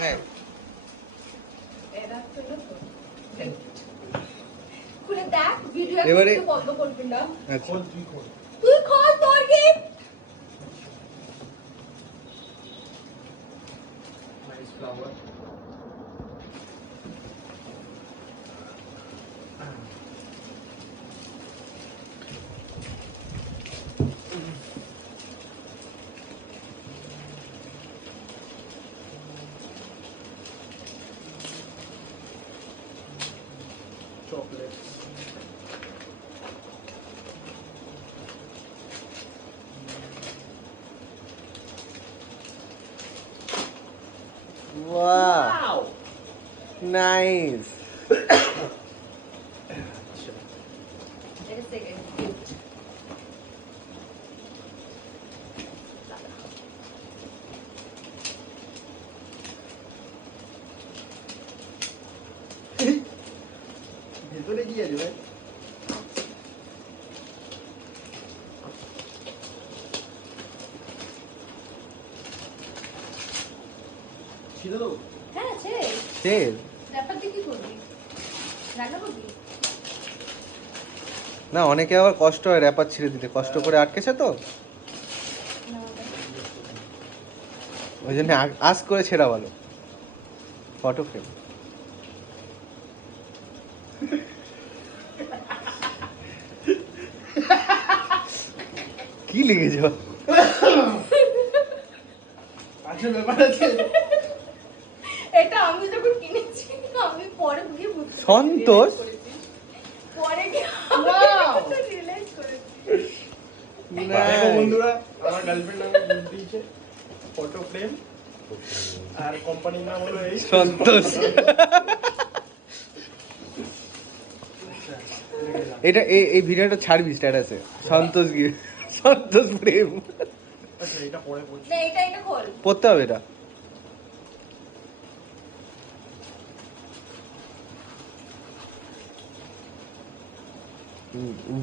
হ্যাঁ এরা তো খুলে দেখ ভিডিও এবারে একটু বন্ধ করবি না। আচ্ছা তুই খোল তোর gift. Nice flower. Chocolate. Wow nice এটা সেকেন্ড গিফট। ভেতরে কি আছে ভাই? ছিল তো? হ্যাঁ আছে। শের ব্যাপার দিয়ে কি করবি? রান্না করবি? না অনেকে আবার কষ্ট হয় র্যাপার ছিঁড়ে দিতে, কষ্ট করে আটকেছে তো না ওই জন্য আস করে ছেঁড়া ভালো। ফটো ফ্রেম কি লিখেছ? আচ্ছা ব্যাপার আছে। এটা আমি যখন কিনেছি আমি পরে গিয়ে বুঝতে সন্তোষ? পরে গিয়ে Wow! রিয়েলাইজ করেছি। না দেখো বন্ধুরা, আমার গার্লফ্রেন্ড আমাকে গিফট দিয়েছে ফটো ফ্রেম, আর কোম্পানির নাম হলো এই সন্তোষ। এটা এই ভিডিওটা ছাড়বি স্ট্যাটাসে, সন্তোষ গিয়ে সন্তোষ প্রেম আচ্ছা এটা পরে বলছি। না এটা খোল। পড়তে হবে এটা।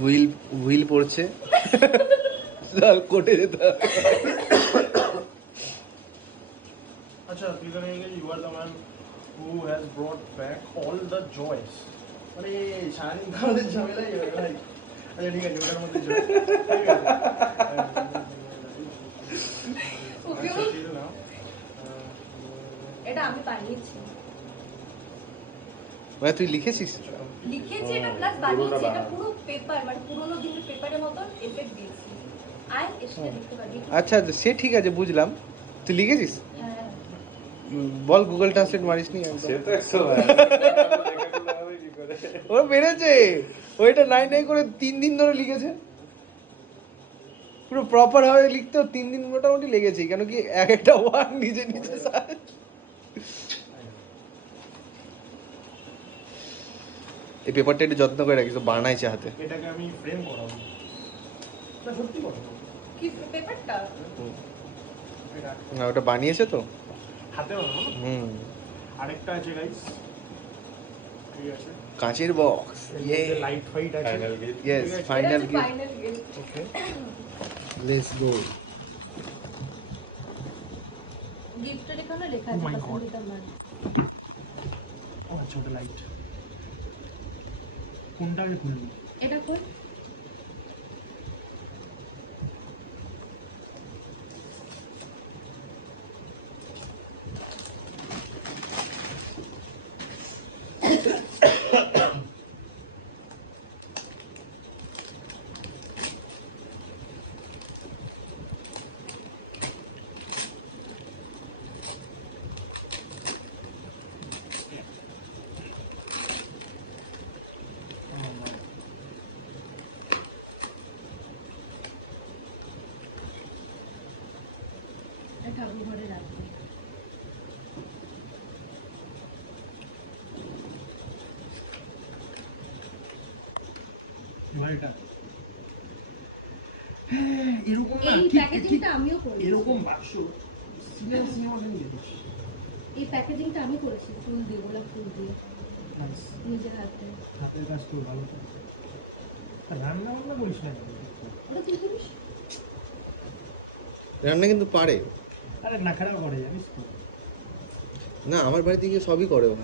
হুইল হুইল পড়ছে, চল কোর্টে যেতে হবে। আচ্ছা তুই জানি you are the man who has brought back all the joys. মানে সারাদিন তো আমাদের ঝামেলাই হয় ভাই। আচ্ছা ঠিক আছে, ওটার মধ্যে joy। ঠিক আছে। আচ্ছা, ঠিক না। এটা আমি বানিয়েছি। মানে তুই লিখেছিস? লিখেছি এটা প্লাস বানিয়েছি। এটা পুরো পেপার মানে পুরোনো দিনের পেপারের মতন এফেক্ট দিয়েছি। আই এসে লিখতে পারি। আচ্ছা আচ্ছা, সে ঠিক আছে বুঝলাম, তুই লিখেছিস? হ্যাঁ বল গুগল ট্রান্সলেট মারিস নি একদম? সে তো একশো কি করে ও বেড়েছে, ওইটা নাই নাই করে 3 দিন ধরে লিখেছে। পুরো প্রপার ভাবে লিখতেও 3 দিন মোটামুটি লেগেছে, কেন কি এক একটা ওয়ার্ড নিজে নিজে এই পেপারটা একটু যত্ন করে রাখিস, তো বানাইছে হাতে। এটাকে আমি ফ্রেম করাবো। না সত্যি কথা। কি পেপারটা? এটা না ওটা বানিয়েছে তো। হাতে বানাবো না? হুম আরেকটা আছে গাইস। ঠিক আছে। কাঁচের বক্স, ইয়ে লাইট ফাইট আছে। ফাইনাল গিফট ইয়েস এটা ফাইনাল হচ্ছে gift, final gift. Okay. Let's go. গিফটের এখানে লেখা Oh আছে my God. পছন্দিতা মান। ও আচ্ছা ওটা লাইট। কোনটা আমি খুলবো? এটা খোল। ঠাকুর ঘরে রাখবো। এটা এরকম না, এই ঠিক- প্যাকেজিংটা আমিও করেছি। এরকম বাক্স সিনেমা আমি দেখেছি। এই প্যাকেজিংটা আমি করেছি ফুল দিয়ে, গোলাপ ফুল দিয়ে নাইস। নিজের হাতে। হাতের কাজ তো ভালো তো। রান্না বান্না করিস না কেন? ওটা তুই করিস? রান্না কিন্তু পারে। আরে না খারাপ করে জানিস তো। না আমার বাড়িতে গিয়ে সবই করে ও।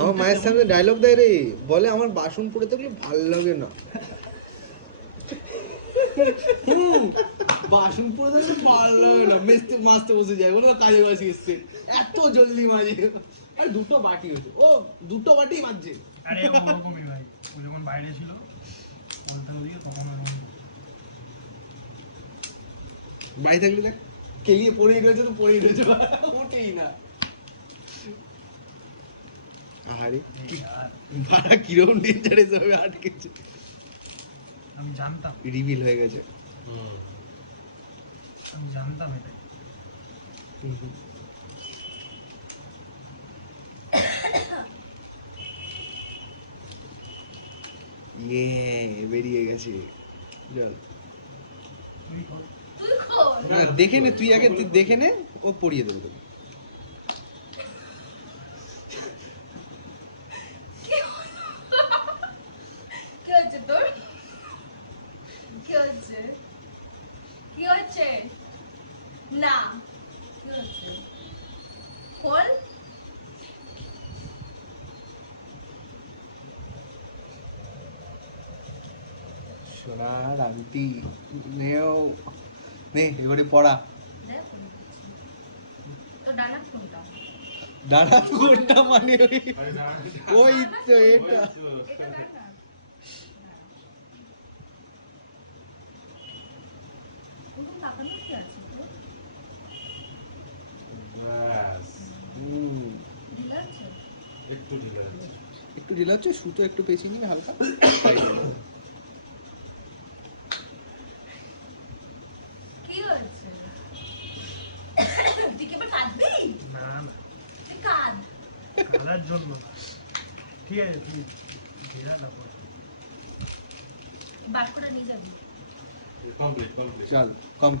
আমার মায়ের সামনে ডায়লগ দেয় রে, বলে আমার বাসন পড়ে থাকলে ভাল লাগে না। বাসন পড়ে থাকলে ভাল লাগে না, মেজতে মাজতে বসে যায়, বলে কাজে বাসি এসছে, এত জলদি মাঝে। আর দুটো বাটি হয়েছে, ও দুটো বাটি মাজছে। আরে ও ওরকমই ভাই, ও যখন বাইরে ছিল বলতে ওদিকে তখন ওরকম। বাড়ি থাকলে দেখ কেলিয়ে পড়ে গেছে তো পড়ে গেছে, ওঠেই না। আরে এই আর ভাড়া কিরকম ডেঞ্জার হিসেবে আটকেছে, আমি জানতাম, রিভিল হয়ে গেছে। আমি জানতাম এটাই। ইয়ে বেরিয়ে গেছে, চল। তুই কর। তুই খোল। না দেখে নে, তুই আগে তুই দেখে নে, ও পড়িয়ে দেবে তোকে। কি হচ্ছে তোর? কি হচ্ছে? কি হচ্ছে? না কি হচ্ছে? খোল। সোনার আংটি নেও, নে এবারে পড়া। দেখ, ফোন করছি। তোর ডানা ফোনটা। দাঁড়া কোনটা মানে ওই তো এটা। এটা দেখ না। ওরকম তাকানো কি আছে তোর? ব্যাস, ঢিলা আছে? একটু ঢিলে আছে। একটু ঢিলা হচ্ছে, সুতো একটু পেঁচিয়ে নিবি হালকা, তাই হলো। কি হয়েছে? তুই কি এবার কাঁদবি? না না, তুই কাঁদ। কালার জন্য না। ঠিক আছে, তুই ঘেরাটা কর। বাক্যটা নিয়ে যাবি। Complete complete. চল কম